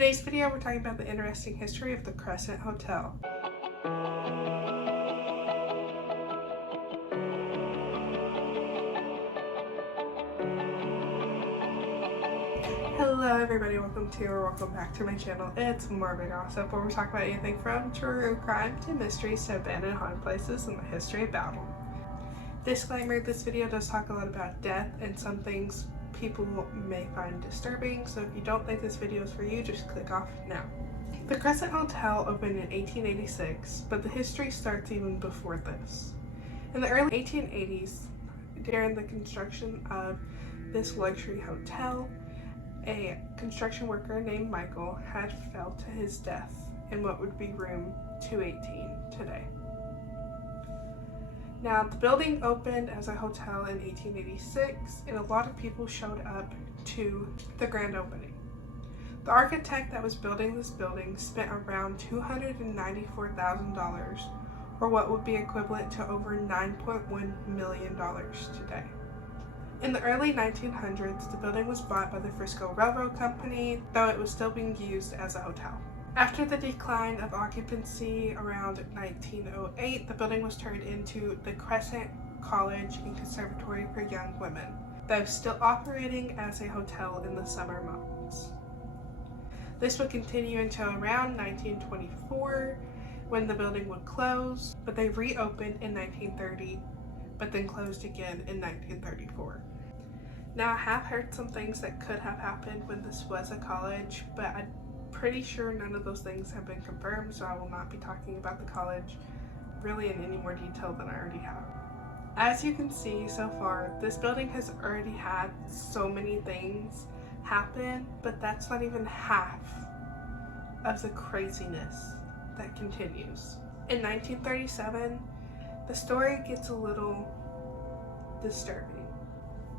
today's video, we're talking about the interesting history of the Crescent Hotel. Hello everybody, welcome back to my channel. It's Morbid Gossip, where we talk about anything from true crime to mysteries to abandoned haunted places and the history about them. Disclaimer, this video does talk a lot about death and some things people may find disturbing, so if you don't think this video is for you, just click off now. The Crescent Hotel opened in 1886, but the history starts even before this. In the early 1880s, during the construction of this luxury hotel, a construction worker named Michael had fell to his death in what would be room 218 today. Now, the building opened as a hotel in 1886, and a lot of people showed up to the grand opening. The architect that was building this building spent around $294,000, or what would be equivalent to over $9.1 million today. In the early 1900s, the building was bought by the Frisco Railroad Company, though it was still being used as a hotel. After the decline of occupancy around 1908, the building was turned into the Crescent College and Conservatory for Young Women, though still operating as a hotel in the summer months. This would continue until around 1924, when the building would close, but they reopened in 1930, but then closed again in 1934. Now, I have heard some things that could have happened when this was a college, but I'm pretty sure none of those things have been confirmed, so I will not be talking about the college really in any more detail than I already have. As you can see so far, this building has already had so many things happen, but that's not even half of the craziness that continues. In 1937, the story gets a little disturbing.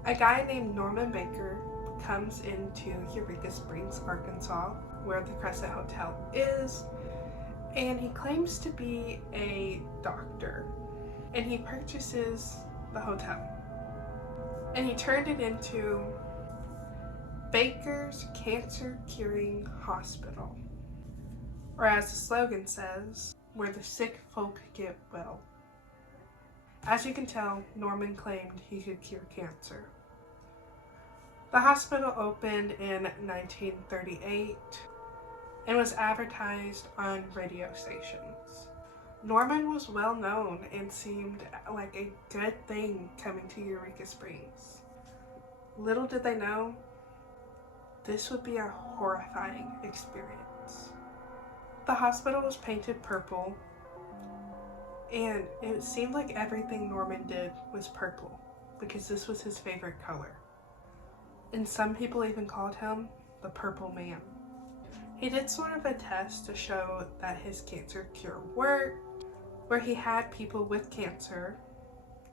A guy named Norman Baker comes into Eureka Springs, Arkansas, where the Crescent Hotel is, and he claims to be a doctor, and he purchases the hotel, and he turned it into Baker's Cancer Curing Hospital, or as the slogan says, where the sick folk get well. As you can tell, Norman claimed he could cure cancer. The hospital opened in 1938 and was advertised on radio stations. Norman was well known and seemed like a good thing coming to Eureka Springs. Little did they know, this would be a horrifying experience. The hospital was painted purple, and it seemed like everything Norman did was purple because this was his favorite color. And some people even called him the Purple Man. He did sort of a test to show that his cancer cure worked, where he had people with cancer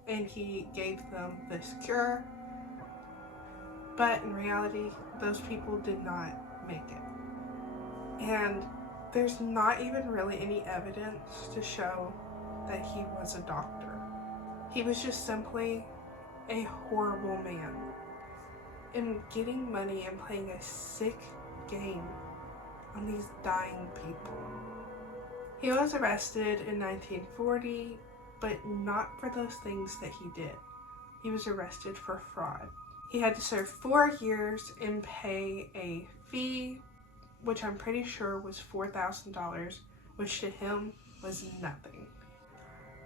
and he gave them this cure. But in reality, those people did not make it. And there's not even really any evidence to show that he was a doctor. He was just simply a horrible man, and getting money and playing a sick game on these dying people. He was arrested in 1940, but not for those things that he did. He was arrested for fraud. He had to serve 4 years and pay a fee, which I'm pretty sure was $4,000, which to him was nothing.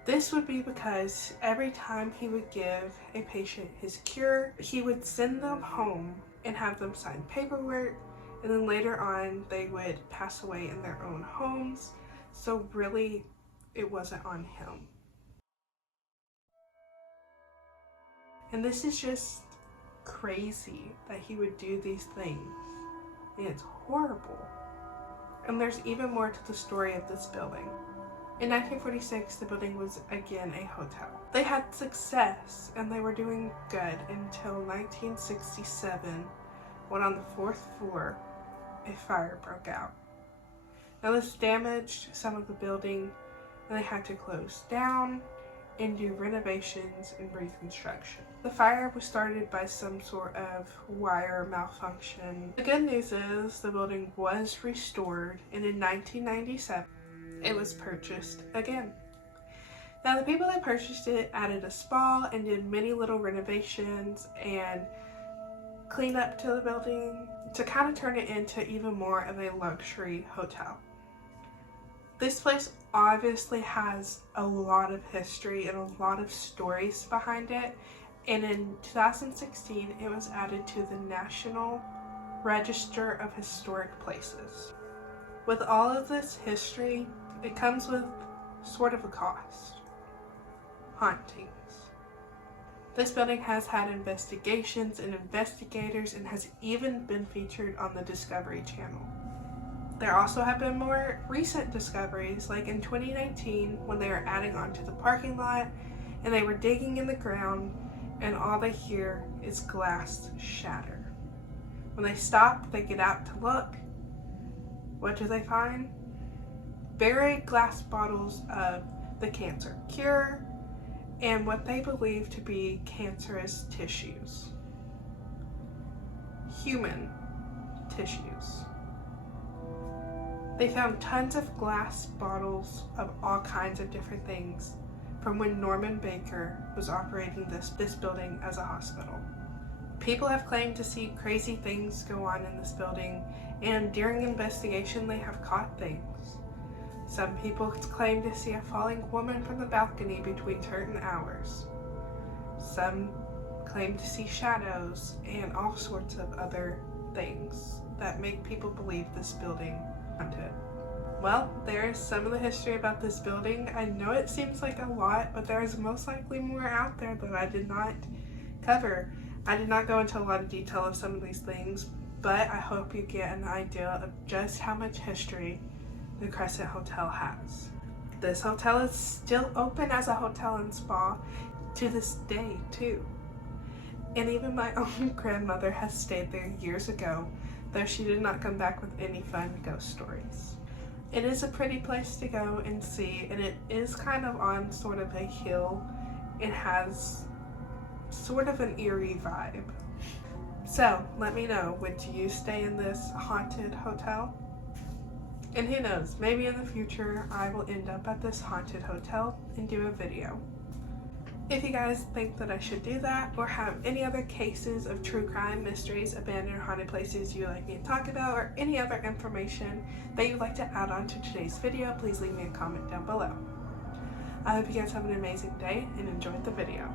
This would be because every time he would give a patient his cure, he would send them home and have them sign paperwork, and then later on they would pass away in their own homes, so really it wasn't on him. And this is just crazy that he would do these things, and it's horrible. And there's even more to the story of this building. In 1946, the building was again a hotel. They had success and they were doing good until 1967, when on the 4th floor, a fire broke out. Now this damaged some of the building and they had to close down, and do renovations and reconstruction. The fire was started by some sort of wire malfunction. The good news is the building was restored, and in 1997 it was purchased again. Now the people that purchased it added a spa and did many little renovations and clean up to the building to kind of turn it into even more of a luxury hotel. This place obviously has a lot of history and a lot of stories behind it, and in 2016 it was added to the National Register of Historic Places. With all of this history, it comes with sort of a cost. Hauntings. This building has had investigations and investigators and has even been featured on the Discovery Channel. There also have been more recent discoveries, like in 2019 when they were adding onto the parking lot and they were digging in the ground and all they hear is glass shatter. When they stop, they get out to look. What do they find? Buried glass bottles of the cancer cure and what they believe to be cancerous tissues. Human tissues. They found tons of glass bottles of all kinds of different things from when Norman Baker was operating this building as a hospital. People have claimed to see crazy things go on in this building, and during investigation they have caught things. Some people claim to see a falling woman from the balcony between certain hours. Some claim to see shadows and all sorts of other things that make people believe this building haunted. Well, there's some of the history about this building. I know it seems like a lot, but there is most likely more out there that I did not cover. I did not go into a lot of detail of some of these things, but I hope you get an idea of just how much history the Crescent Hotel has. This hotel is still open as a hotel and spa to this day too. And even my own grandmother has stayed there years ago, though she did not come back with any fun ghost stories. It is a pretty place to go and see, and it is kind of on sort of a hill. It has sort of an eerie vibe. So let me know, would you stay in this haunted hotel? And who knows, maybe in the future I will end up at this haunted hotel and do a video. If you guys think that I should do that, or have any other cases of true crime, mysteries, abandoned or haunted places you'd like me to talk about, or any other information that you'd like to add on to today's video, please leave me a comment down below. I hope you guys have an amazing day and enjoyed the video.